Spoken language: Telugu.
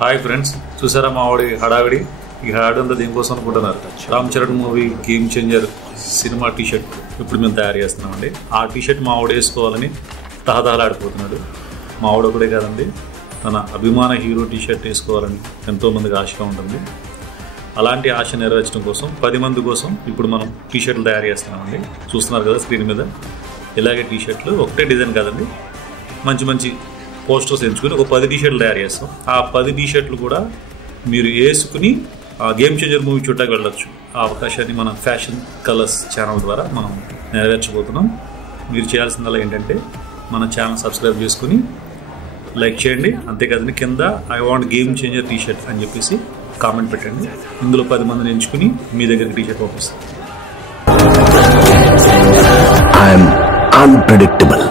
హాయ్ ఫ్రెండ్స్, చూసారా మా వాడి హడావిడి? ఈ హడావిడి అంతా దీనికోసం అనుకుంటున్నారు. Ram Charan movie Game Changer సినిమా టీషర్ట్ ఇప్పుడు మేము తయారు చేస్తున్నామండి. ఆ టీషర్ట్ మా వాడు వేసుకోవాలని తహతహలాడిపోతున్నాడు. మా వాడు ఒకడే కాదండి, తన అభిమాన హీరో టీషర్ట్ వేసుకోవాలని ఎంతోమందికి ఆశగా ఉంటుంది. అలాంటి ఆశ నెరవేర్చడం కోసం 10 మంది కోసం ఇప్పుడు మనం టీషర్ట్లు తయారు చేస్తున్నామండి. చూస్తున్నారు కదా స్క్రీన్ మీద. ఇలాగే టీషర్ట్లు ఒకటే డిజైన్ కాదండి, మంచి మంచి పోస్టర్స్ ఎంచుకుని ఒక 10 టీషర్ట్లు తయారు చేస్తాం. ఆ 10 టీషర్ట్లు కూడా మీరు వేసుకుని ఆ గేమ్ చేంజర్ మూవీ చూడటానికి వెళ్ళొచ్చు. ఆ అవకాశాన్ని మన ఫ్యాషన్ కలర్స్ ఛానల్ ద్వారా మనం నెరవేర్చబోతున్నాం. మీరు చేయాల్సిందల్లా ఏంటంటే మన ఛానల్ సబ్స్క్రైబ్ చేసుకుని లైక్ చేయండి. అంతేకాదని కింద I want Game Changer T-shirt అని చెప్పేసి కామెంట్ పెట్టండి. ఇందులో 10 మందిని ఎంచుకుని మీ దగ్గరికి టీషర్ట్ పంపిస్తాం. I am unpredictable.